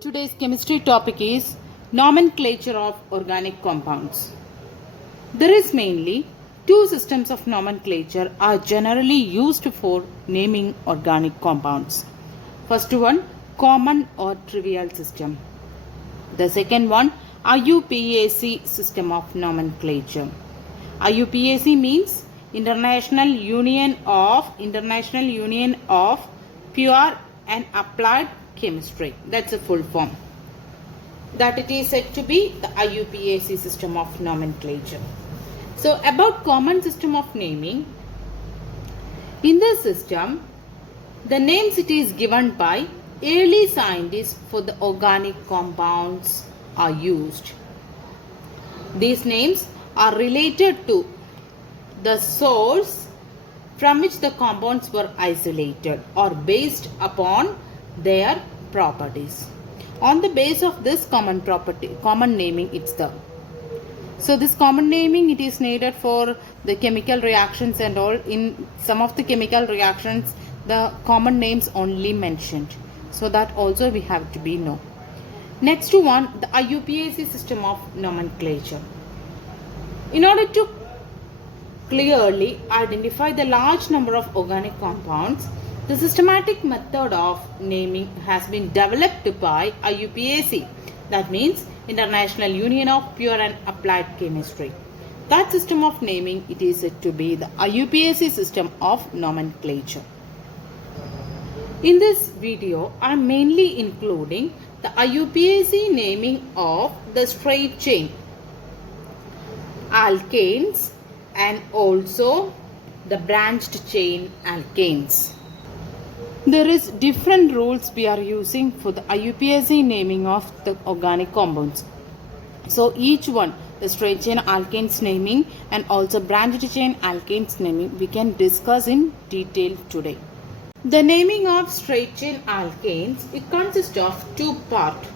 Today's chemistry topic is nomenclature of organic compounds. There is mainly two systems of nomenclature are generally used for naming organic compounds. First one, common or trivial system. The second one, IUPAC system of nomenclature. IUPAC means International Union of Pure and Applied Chemistry. That's a full form. That it is said to be the IUPAC system of nomenclature. So about common system of naming. In this system, the names it is given by early scientists for the organic compounds are used. These names are related to the source from which the compounds were isolated or based upon their properties. On the base of this common naming, it's the. So this common naming, it is needed for the chemical reactions and all. In some of the chemical reactions, the common names only mentioned. So that also we have to be know. Next one, the IUPAC system of nomenclature. In order to clearly identify the large number of organic compounds, the systematic method of naming has been developed by IUPAC. That means International Union of Pure and Applied Chemistry. That system of naming, it is said to be the IUPAC system of nomenclature. In this video, I am mainly including the IUPAC naming of the straight chain alkanes and also the branched chain alkanes. There is different rules we are using for the IUPAC naming of the organic compounds. So each one, the straight chain alkanes naming and also branched chain alkanes naming, we can discuss in detail today. The naming of straight chain alkanes, it consists of two parts,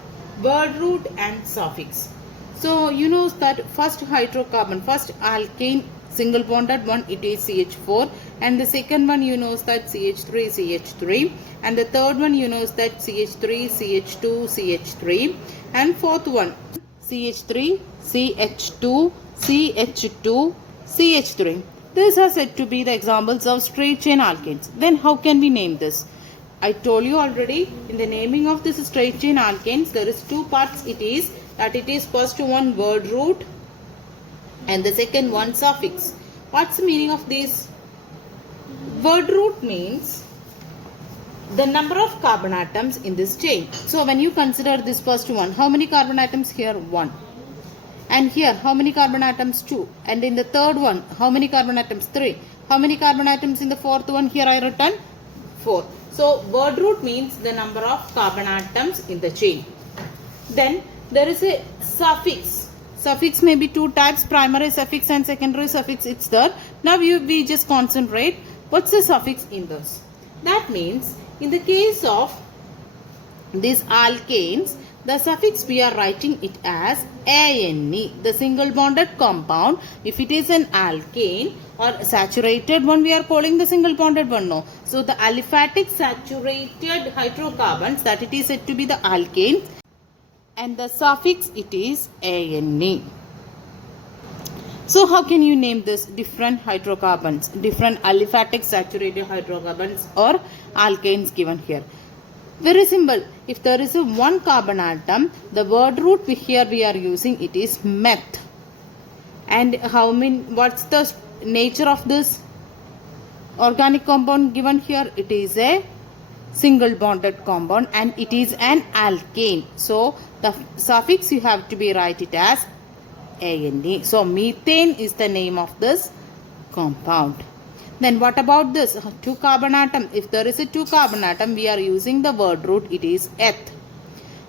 word root and suffix. So you know that first hydrocarbon, first alkane, single bonded one, it is CH4, and the second one you know that CH3 and the third one you know that CH3 CH2 CH3 and fourth one CH3 CH2 CH2 CH3. These are said to be the examples of straight chain alkanes. Then how can we name this? I told you already, in the naming of this straight chain alkanes there is two parts. It is first one word root and the second one suffix. What's the meaning of this? Word root means the number of carbon atoms in this chain. So when you consider this first one, how many carbon atoms here? 1. And here, how many carbon atoms? 2. And in the third one, how many carbon atoms? 3. How many carbon atoms in the fourth one? Here I written 4. So word root means the number of carbon atoms in the chain. Then there is a suffix. Suffix may be two types, primary suffix and secondary suffix, it's there. Now we just concentrate. What's the suffix in this? That means in the case of these alkanes, the suffix we are writing it as ANE, the single bonded compound. If it is an alkane or saturated one, we are calling the single bonded one, no. So the aliphatic saturated hydrocarbons, that it is said to be the alkane. And the suffix it is ANE. So how can you name this different hydrocarbons, different aliphatic saturated hydrocarbons or alkanes given here? Very simple. If there is a one carbon atom, the word root here we are using it is meth. And what's the nature of this organic compound given here? It is a single bonded compound and it is an alkane. So the suffix you have to be write it as ANE. So methane is the name of this compound. Then what about this two carbon atom? If there is a two carbon atom, we are using the word root, it is eth.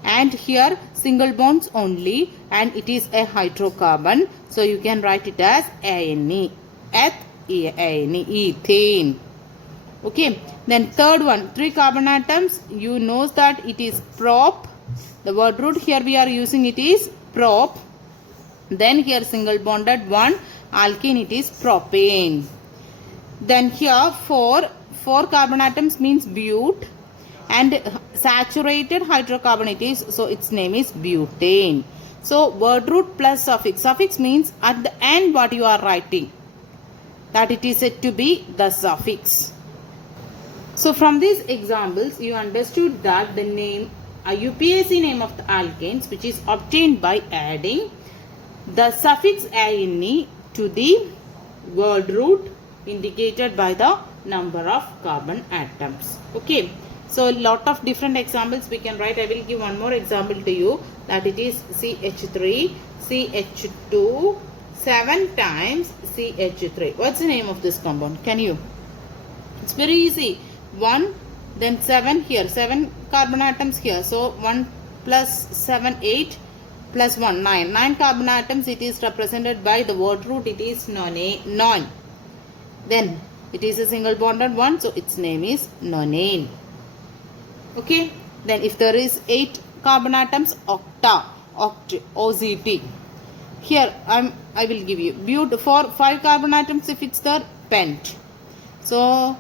And here single bonds only and it is a hydrocarbon. So you can write it as ANE. Eth, ANE, ethane. Okay. Then third one, 3 carbon atoms, you know that it is prop. The word root here we are using it is prop. Then here single bonded one alkane, it is propane. Then here 4 carbon atoms means but and saturated hydrocarbon it is, so its name is butane. So word root plus suffix. Suffix means at the end what you are writing, that it is said to be the suffix. So from these examples you understood that the name IUPAC name of the alkanes, which is obtained by adding the suffix ane to the word root indicated by the number of carbon atoms. Okay, so lot of different examples we can write. I will give one more example to you, that it is CH3 CH2 7 times CH3. What's the name of this compound? Can you? It's very easy. 1, then 7 here, 7 carbon atoms here, so 1 plus 7 8 plus 1 9 carbon atoms. It is represented by the word root, it is non. Then it is a single bonded one, so its name is nonane. Okay, then if there is 8 carbon atoms, oct, OZT. Here I will give you for 5 carbon atoms, if it's there, pent. So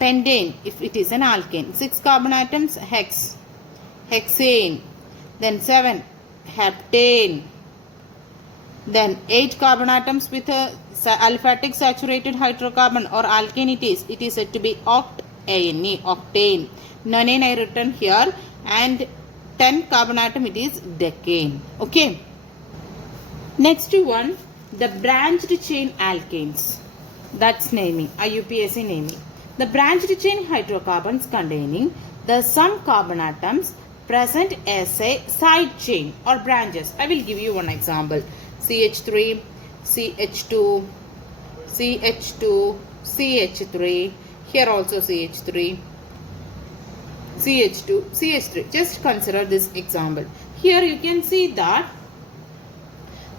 pentane if it is an alkane. 6 carbon atoms, hexane. Then 7 heptane. Then 8 carbon atoms with a aliphatic saturated hydrocarbon or alkane it is said to be octane. Nonane I written here, and 10 carbon atom it is decane. Okay. Next one, the branched chain alkanes. That's naming, IUPAC naming. The branched chain hydrocarbons containing the some carbon atoms present as a side chain or branches. I will give you one example. CH3, CH2, CH2, CH3. Here also CH3, CH2, CH3. Just consider this example. Here you can see that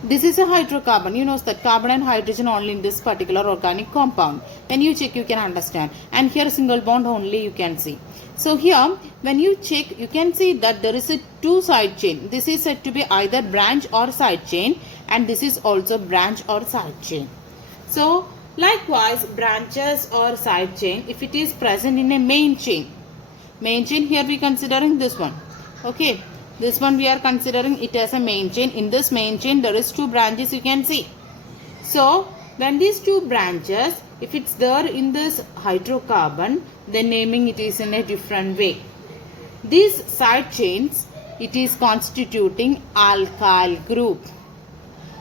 this is a hydrocarbon. You know that carbon and hydrogen only in this particular organic compound. When you check, you can understand. And here single bond only you can see. So here when you check, you can see that there is a 2 side chain. This is said to be either branch or side chain, and this is also branch or side chain. So likewise, branches or side chain, if it is present in a main chain here we considering this one. Okay. This one we are considering it as a main chain. In this main chain there is 2 branches you can see. So when these 2 branches, if it's there in this hydrocarbon, then naming it is in a different way. These side chains, it is constituting alkyl group.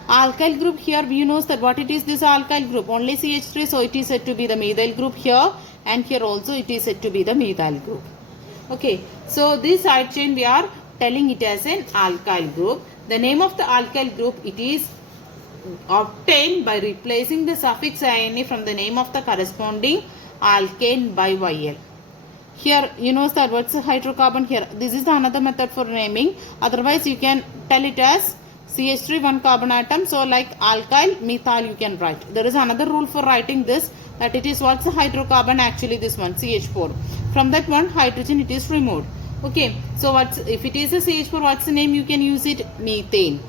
Alkyl group, here we know that what it is, this alkyl group, only CH3, so it is said to be the methyl group here, and here also it is said to be the methyl group. Okay, so this side chain we are telling it as an alkyl group. The name of the alkyl group, it is obtained by replacing the suffix ine from the name of the corresponding alkane by YL. Here you know that what's the hydrocarbon here. This is the another method for naming. Otherwise you can tell it as CH3 1 carbon atom. So like alkyl, methyl you can write. There is another rule for writing this, that it is what's the hydrocarbon, actually this one CH4. From that one hydrogen it is removed. Okay, so what's, if it is a CH4, what's the name you can use it? Methane.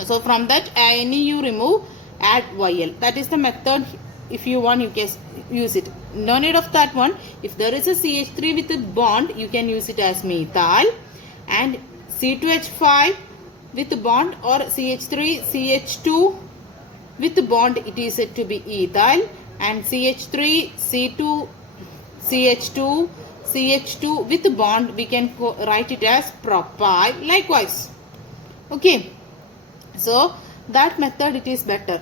So from that ine you remove, add YL. That is the method. If you want you can use it. No need of that one. If there is a CH3 with a bond, you can use it as methyl, and C2H5 with a bond, or CH3 CH2 with a bond, it is said to be ethyl, and CH3 C2 CH2 CH2 with a bond, we can write it as propyl likewise. Okay, so that method it is better.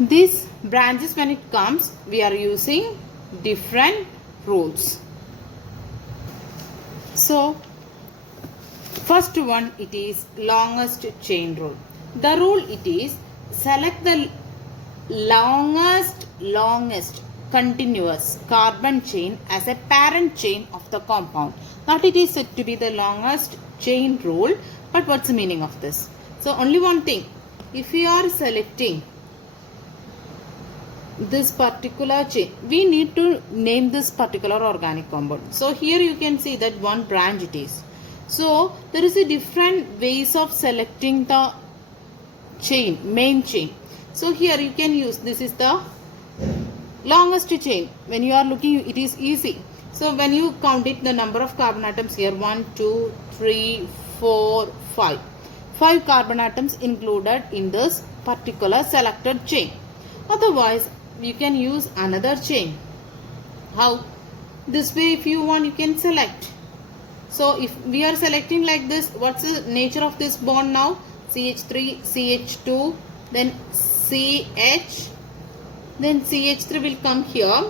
These branches, when it comes, we are using different rules. So first one, it is longest chain rule. The rule it is, select the longest continuous carbon chain as a parent chain of the compound. That it is said to be the longest chain rule. But what's the meaning of this? So only one thing, if we are selecting this particular chain, we need to name this particular organic compound. So here you can see that one branch it is. So there is a different ways of selecting the chain, main chain. So here you can use, this is the longest chain. When you are looking, it is easy. So when you count it, the number of carbon atoms here 1, 2, 3, 4, 5. 5 carbon atoms included in this particular selected chain. Otherwise, you can use another chain. How? This way, if you want, you can select. So if we are selecting like this, what's the nature of this bond now? CH3, CH2, then CH, then CH3 will come here,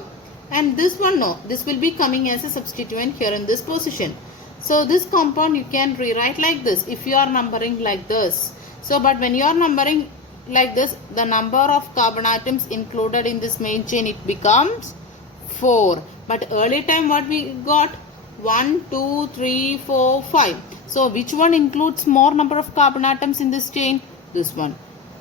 and this one no, this will be coming as a substituent here in this position. So this compound you can rewrite like this if you are numbering like this. So but when you are numbering like this, the number of carbon atoms included in this main chain, it becomes 4. But early time what we got? 1, 2, 3, 4, 5. So which one includes more number of carbon atoms in this chain? This one.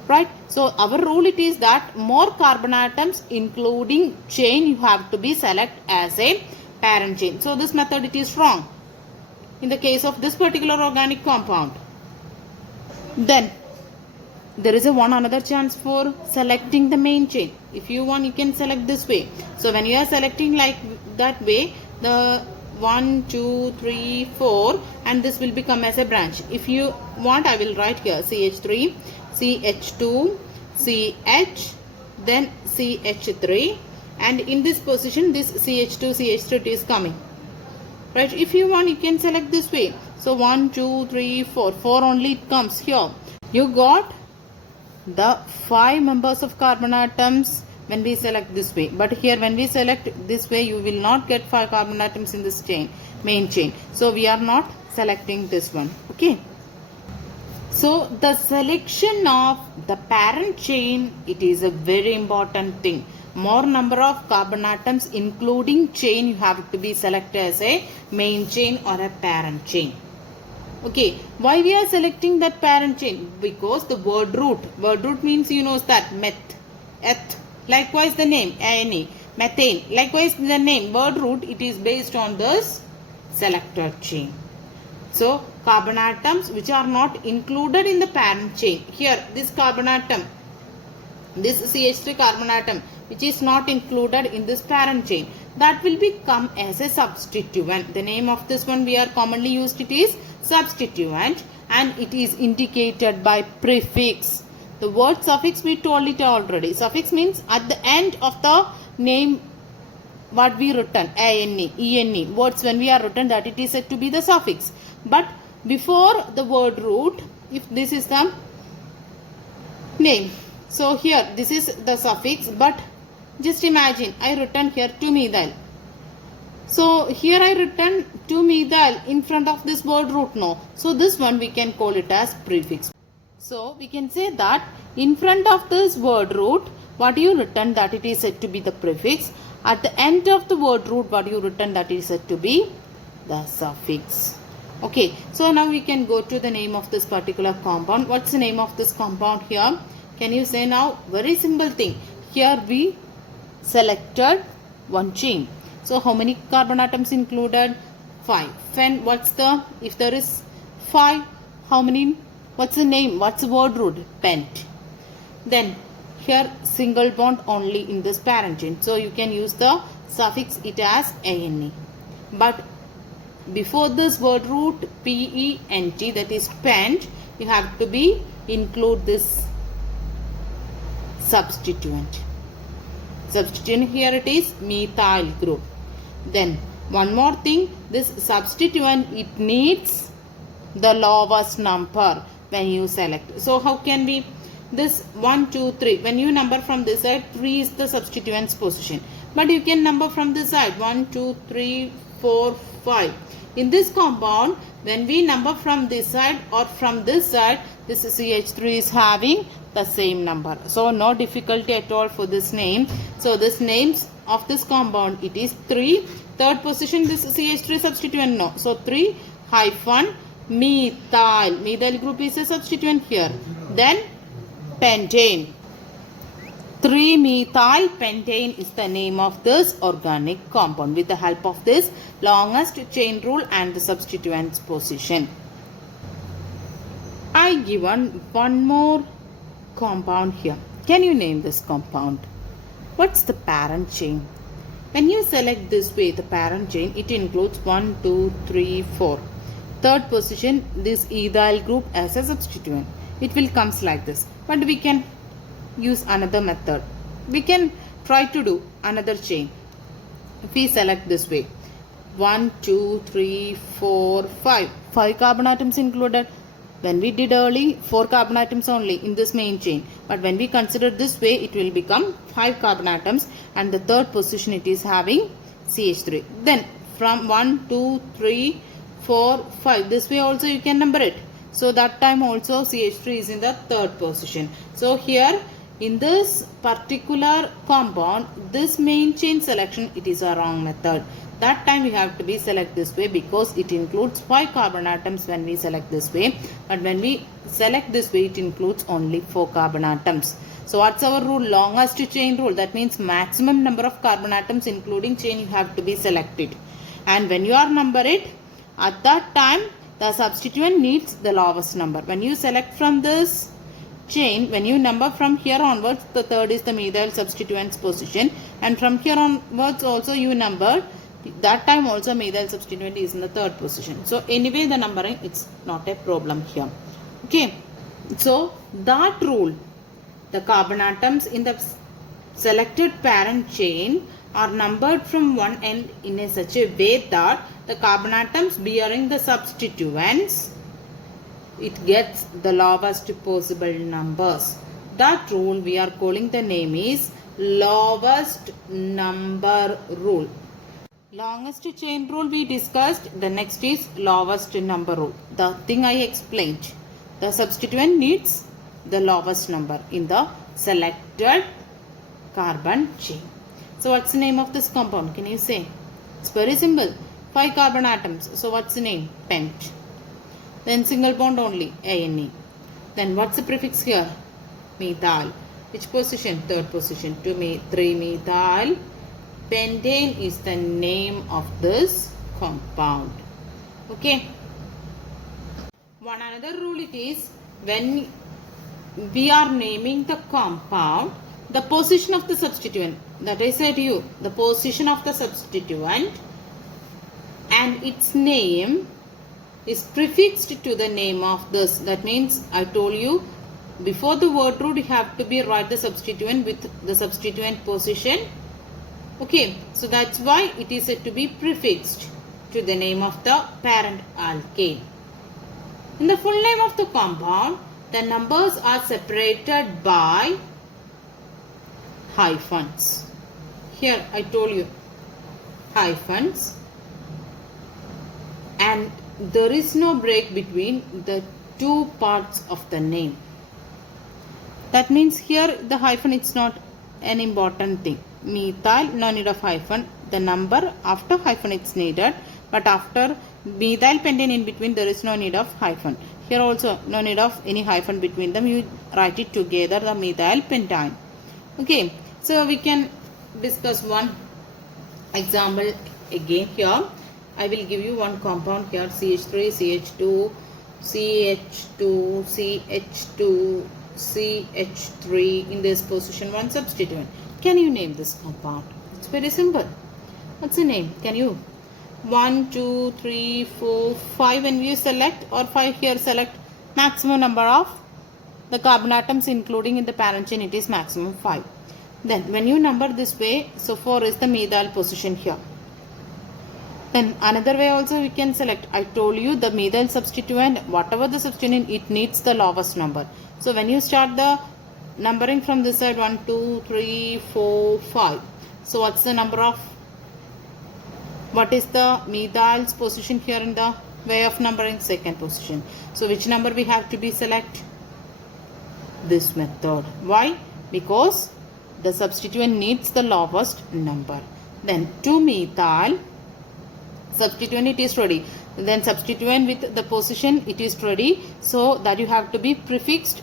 Right? So our rule it is that more carbon atoms including chain you have to be select as a parent chain. So this method it is wrong in the case of this particular organic compound. Then there is one another chance for selecting the main chain. If you want, you can select this way. So when you are selecting like that way, the 1, 2, 3, 4 and this will become as a branch. If you want, I will write here CH3, CH2, CH, then CH3, and in this position this CH2, CH3 is coming. Right? If you want, you can select this way. So 1, 2, 3, 4. 4 only it comes here. You got the 5 members of carbon atoms when we select this way. But here when we select this way, you will not get 5 carbon atoms in this chain, main chain. So we are not selecting this one. Okay. So the selection of the parent chain, it is a very important thing. More number of carbon atoms including chain you have to be selected as a main chain or a parent chain. Okay, why we are selecting that parent chain? Because the word root means you know that meth, eth, likewise the name ane, methane, likewise the name word root, it is based on this selected chain. So carbon atoms which are not included in the parent chain, here this carbon atom, this CH3 carbon atom which is not included in this parent chain, that will become as a substituent. The name of this one we are commonly used, it is substituent, and it is indicated by prefix. The word suffix we told it already. Suffix means at the end of the name what we written, ane, ene, words when we are written, that it is said to be the suffix. But before the word root, if this is the name, so here this is the suffix, but just imagine I written here 2-methyl. So here I written 2-methyl in front of this word root no. So this one we can call it as prefix. So we can say that in front of this word root, what you written, that it is said to be the prefix. At the end of the word root, what you written, that is said to be the suffix. Okay, so now we can go to the name of this particular compound. What's the name of this compound here? Can you say now? Very simple thing. Here we selected one chain. So how many carbon atoms included? 5. Then what's the, if there is 5, how many, what's the name, what's the word root? Pent. Then here single bond only in this parent chain. So you can use the suffix it as ane. But before this word root pent, that is pent, you have to be include this substituent. Substituent here it is methyl group. Then one more thing, this substituent, it needs the lowest number when you select. So how can we, this 1, 2, 3, when you number from this side, 3 is the substituent's position. But you can number from this side 1, 2, 3, 4, 5. In this compound, when we number from this side or from this side, this CH3 is having the same number. So no difficulty at all for this name. So this names of this compound, it is 3. Third position, this CH3 substituent no. So 3 hyphen methyl. Methyl group is a substituent here. Then pentane. 3-methyl pentane is the name of this organic compound with the help of this longest chain rule and the substituent's position. I given one more compound here. Can you name this compound? What's the parent chain? When you select this way the parent chain, it includes 1, 2, 3, 4. Third position, this ethyl group as a substituent. It will comes like this. But we can use another method. We can try to do another chain. If we select this way, 1, 2, 3, 4, 5. 5 carbon atoms included. When we did early, 4 carbon atoms only in this main chain. But when we consider this way, it will become 5 carbon atoms. And the third position, it is having CH3. Then from 1, 2, 3, 4, 5. This way also you can number it. So that time also CH3 is in the third position. So here in this particular compound, this main chain selection, it is a wrong method. That time we have to be select this way because it includes 5 carbon atoms when we select this way. But when we select this way, it includes only 4 carbon atoms. So what's our rule? Longest chain rule. That means maximum number of carbon atoms including chain you have to be selected. And when you are number it, at that time the substituent needs the lowest number. When you select from this chain, when you number from here onwards, the third is the methyl substituent's position, and from here onwards also you number, that time also methyl substituent is in the third position. So anyway the numbering, it's not a problem here. Okay, so that rule, the carbon atoms in the selected parent chain are numbered from one end in such a way that the carbon atoms bearing the substituents, it gets the lowest possible numbers. That rule we are calling the name is lowest number rule. Longest chain rule we discussed. The next is lowest number rule. The thing I explained. The substituent needs the lowest number in the selected carbon chain. So what's the name of this compound? Can you say? It's very simple. 5 carbon atoms. So what's the name? Pent. Then single bond only. ANE. Then what's the prefix here? Methyl. Which position? Third position. 3-methyl pentane is the name of this compound. Okay. One another rule it is, when we are naming the compound, the position of the substituent, that I said to you, the position of the substituent and its name is prefixed to the name of this. That means I told you before the word root you have to be write the substituent with the substituent position. Okay, so that's why it is said to be prefixed to the name of the parent alkane. In the full name of the compound, the numbers are separated by hyphens. Here I told you hyphens, and there is no break between the two parts of the name. That means here the hyphen, it's not an important thing. Methyl, no need of hyphen. The number after hyphen it's needed, but after methyl pentane in between there is no need of hyphen. Here also no need of any hyphen between them. You write it together, the methyl pentane. Okay, so we can discuss one example again here. I will give you one compound here, CH3, CH2, CH2, CH2, CH3, in this position one substituent. Can you name this compound? It's very simple. What's the name? Can you? 1, 2, 3, 4, 5 when you select, or 5 here select maximum number of the carbon atoms including in the parent chain, it is maximum 5. Then when you number this way, so 4 is the methyl position here. Then another way also we can select. I told you the methyl substituent, whatever the substituent, it needs the lowest number. So when you start the numbering from this side, 1, 2, 3, 4, 5. So what's the number of, what is the methyl's position here in the way of numbering? Second position. So which number we have to be select? This method. Why? Because the substituent needs the lowest number. Then 2-methyl substituent, it is ready. Then substituent with the position, it is ready. So that you have to be prefixed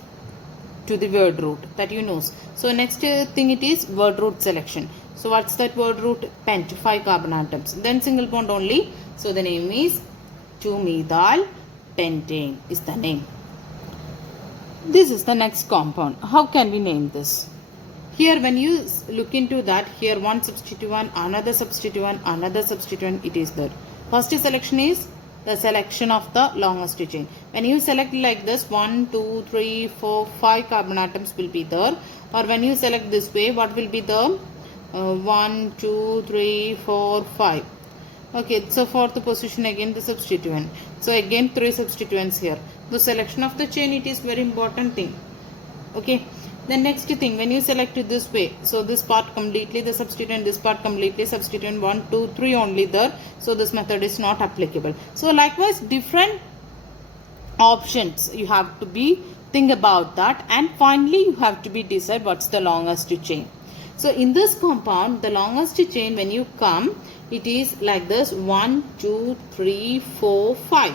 to the word root, that you know. So next thing it is word root selection. So what's that word root? Pent, 5 carbon atoms. Then single bond only. So the name is 2-methyl pentane is the name. This is the next compound. How can we name this? Here when you look into that, here one substituent, another substituent, another substituent, it is there. First selection is the selection of the longest chain. When you select like this, 1, 2, 3, 4, 5 carbon atoms will be there. Or when you select this way, what will be the 1, 2, 3, 4, 5. Okay, so fourth position again the substituent. So again 3 substituents here. The selection of the chain, it is very important thing. Okay, the next thing, when you select it this way, so this part completely the substituent, this part completely substituent, 1, 2, 3 only there. So this method is not applicable. So likewise different options you have to be think about that, and finally you have to be decide what's the longest chain. So in this compound, the longest chain when you come, it is like this 1, 2, 3, 4, 5.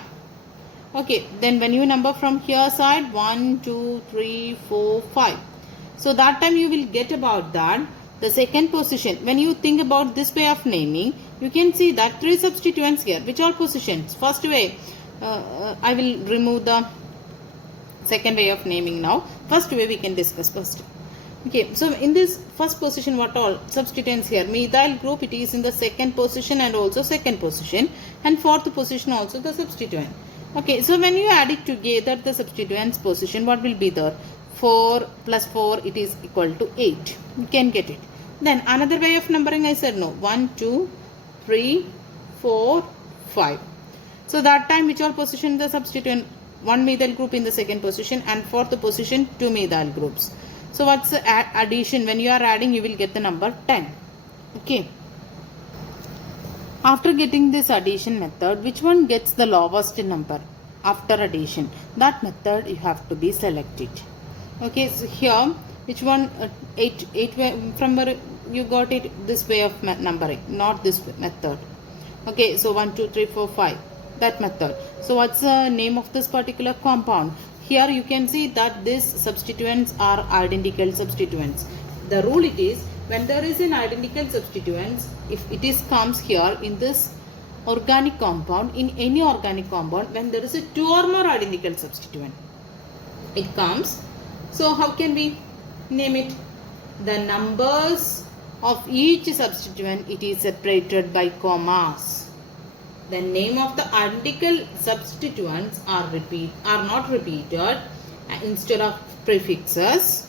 Okay, then when you number from here side 1, 2, 3, 4, 5. So that time you will get about that. The second position, when you think about this way of naming, you can see that 3 substituents here. Which all positions? First way, I will remove the second way of naming now. First way we can discuss first. Okay, so in this first position, what all substituents here? Methyl group, it is in the second position and also second position, and fourth position also the substituent. Okay, so when you add it together, the substituents position, what will be there? 4 plus 4, it is equal to 8. You can get it. Then another way of numbering, I said no. 1, 2, 3, 4, 5. So that time which all position the substituent? 1 methyl group in the second position, and fourth position 2 methyl groups. So what's the addition? When you are adding, you will get the number 10. Okay. After getting this addition method, which one gets the lowest number after addition? That method you have to be selected. Okay, so here which one? 8 from where you got it? This way of numbering, not this method. Okay, so 1, 2, 3, 4, 5. That method. So what's the name of this particular compound? Here you can see that these substituents are identical substituents. The rule it is, when there is an identical substituents, if it is comes here in this organic compound, in any organic compound, when there is a 2 or more identical substituent, it comes. So how can we name it? The numbers of each substituent, it is separated by commas. The name of the identical substituents are not repeated. Instead of prefixes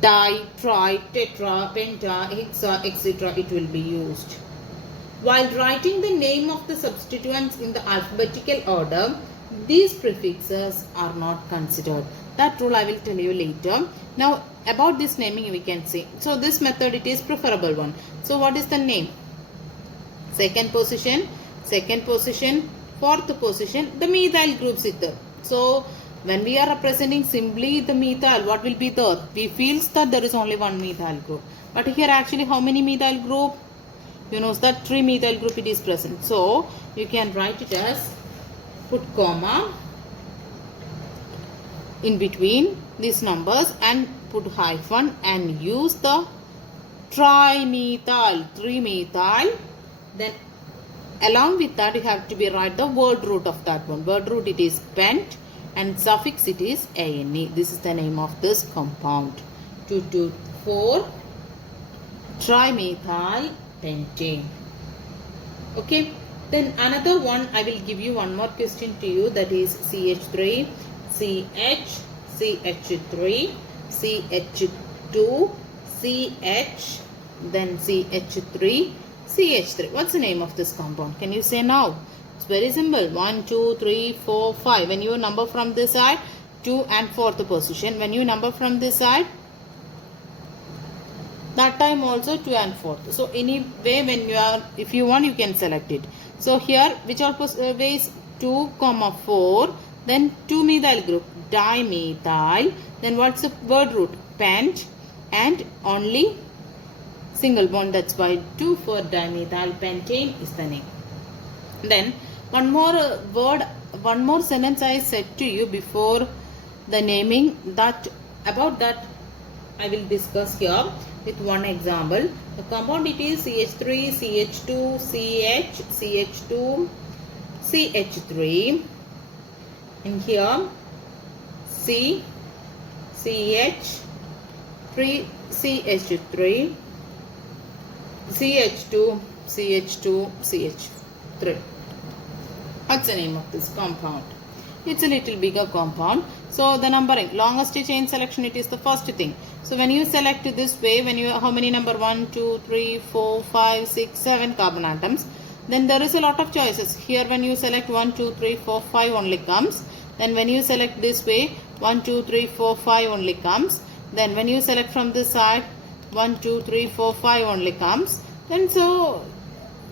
di, tri, tetra, penta, hexa, etc., it will be used. While writing the name of the substituents in the alphabetical order, these prefixes are not considered. That rule I will tell you later. Now about this naming we can see. So this method, it is preferable one. So what is the name? Second position, fourth position, the methyl groups is there. So when we are representing simply the methyl, what will be there? We feel that there is only one methyl group. But here actually how many methyl group? You know that 3 methyl group it is present. So you can write it as, put comma in between these numbers and put hyphen and use the trimethyl, 3-methyl. Then along with that you have to be write the word root of that one. Word root it is pent and suffix it is ane. This is the name of this compound. 2,2,4 trimethyl pentane. Okay. Then another one, I will give you one more question to you, that is CH3, CH, CH3, CH2, CH, then CH3, CH3. What's the name of this compound? Can you say now? It's very simple. 1, 2, 3, 4, 5. When you number from this side, 2 and 4th position. When you number from this side, that time also 2 and 4th. So anyway, when you are, if you want, you can select it. So here, which all ways? 2, 4, then 2 methyl group, dimethyl. Then what's the word root? Pent, and only single bond. That's why 2,4-dimethyl pentane is the name. Then one more word, one more sentence I said to you before the naming, that about that I will discuss here with one example. The compound it is CH3, CH2, CH, CH2, CH3. And here C, CH, 3CH3, CH2, CH2, CH3. What's the name of this compound? It's a little bigger compound. So the numbering, longest chain selection, it is the first thing. So when you select this way, when you how many number 1, 2, 3, 4, 5, 6, 7 carbon atoms, then there is a lot of choices. Here when you select 1, 2, 3, 4, 5 only comes. Then when you select this way, 1, 2, 3, 4, 5 only comes. Then when you select from this side, 1, 2, 3, 4, 5 only comes. Then so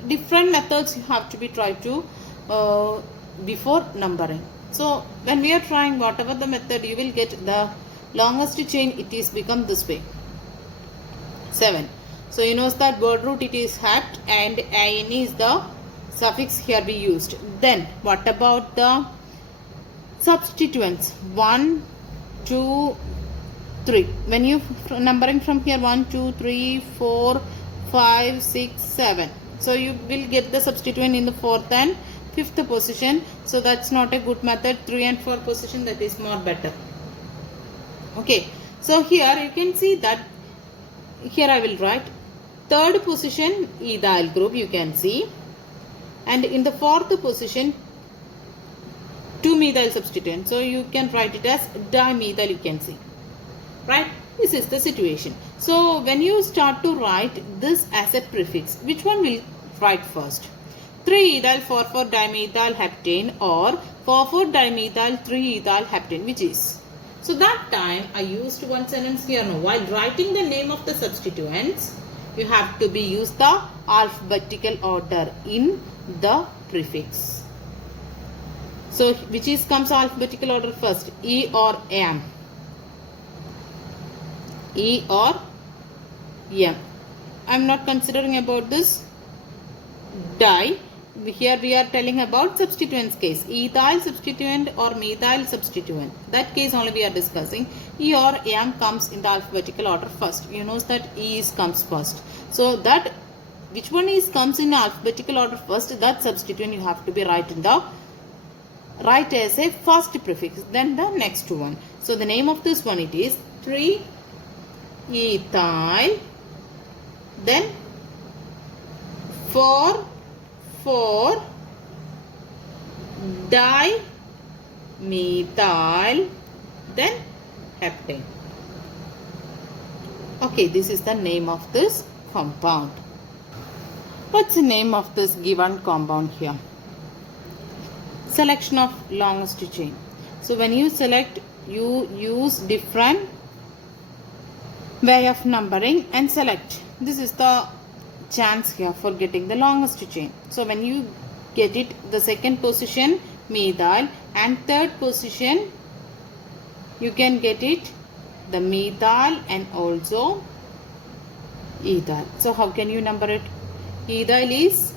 different methods you have to be tried to before numbering. So when we are trying whatever the method, you will get the longest chain, it is become this way, 7. So you know that word root it is hat and in is the suffix here be used. Then what about the substituents? 1, 2, 3. When you numbering from here 1, 2, 3, 4, 5, 6, 7. So you will get the substituent in the 4th and 5th position. So that's not a good method. 3 and 4 position, that is more better. Okay. So here you can see that here I will write 3rd position ethyl group, you can see, and in the 4th position 2-methyl substituent. So you can write it as dimethyl, you can see, right? This is the situation. So when you start to write this as a prefix, which one will write first? 3-ethyl 4,4-dimethyl heptane or 4,4-dimethyl 3-ethyl heptane, which is? So that time I used one sentence here. No, while writing the name of the substituents, you have to be use the alphabetical order in the prefix. So which is comes alphabetical order first? E or M? E or M? I am not considering about this di. Here we are telling about substituents case. Ethyl substituent or methyl substituent. That case only we are discussing. E or M comes in the alphabetical order first. You know that E comes first. So that which one is comes in alphabetical order first, that substituent you have to be write as a first prefix, then the next one. So the name of this one it is 3-ethyl, then 4,4-dimethyl, then heptane. Okay, this is the name of this compound. What's the name of this given compound here? Selection of longest chain. So when you select, you use different way of numbering and select. This is the chance here for getting the longest chain. So when you get it, the 2nd position methyl and 3rd position you can get it the methyl and also ethyl. So how can you number it? Ethyl is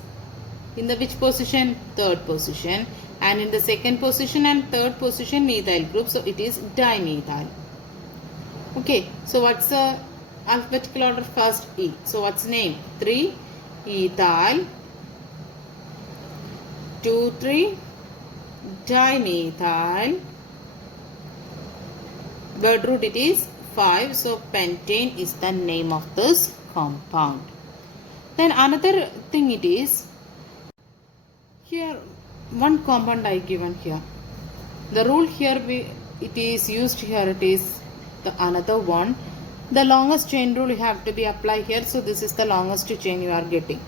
in the which position? 3rd position, and in the 2nd position and 3rd position methyl group, so it is dimethyl. Okay, so what's the alphabetical order first? E. So what's name? 3-ethyl, 2,3-dimethyl, word root it is 5, so pentane is the name of this compound. Then another thing it is, here one compound I given here. The rule here it is used here, it is the another one. The longest chain rule you have to be applied here. So this is the longest chain you are getting.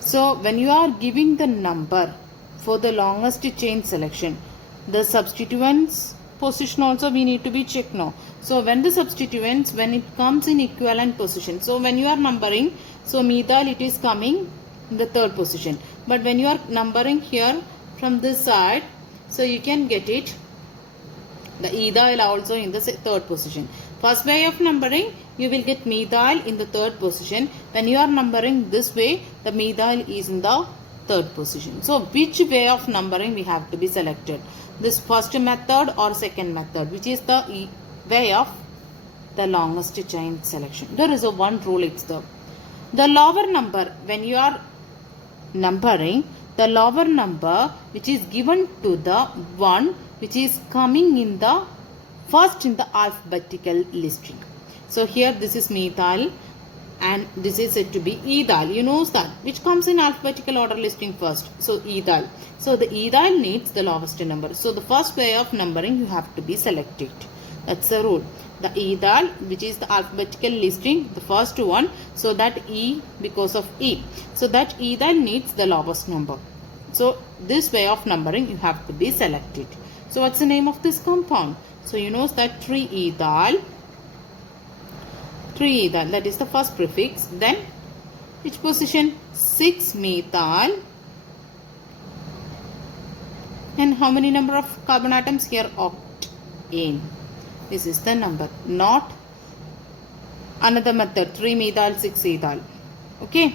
So when you are giving the number for the longest chain selection, the substituents position also we need to be checked now. So when the substituents, when it comes in equivalent position, so when you are numbering, so methyl it is coming in the 3rd position, but when you are numbering here from this side, so you can get it the ethyl also in the 3rd position. First way of numbering, you will get methyl in the 3rd position. When you are numbering this way, the methyl is in the 3rd position. So which way of numbering we have to be selected? This first method or 2nd method, which is the way of the longest chain selection. There is a one rule, it's the lower number. When you are numbering, the lower number which is given to the one which is coming in the first in the alphabetical listing. So here this is methyl and this is said to be ethyl. You know that which comes in alphabetical order listing first. So ethyl. So the ethyl needs the lowest number. So the first way of numbering you have to be selected. That's the rule. The ethyl, which is the alphabetical listing, the first one. So that E, because of E. So that ethyl needs the lowest number. So this way of numbering you have to be selected. So what's the name of this compound? So you know that 3-ethyl. 3-ethyl, that is the first prefix. Then which position? 6-methyl. And how many number of carbon atoms here? Octane. This is the number, not another method, 3-methyl, 6-ethyl. Okay.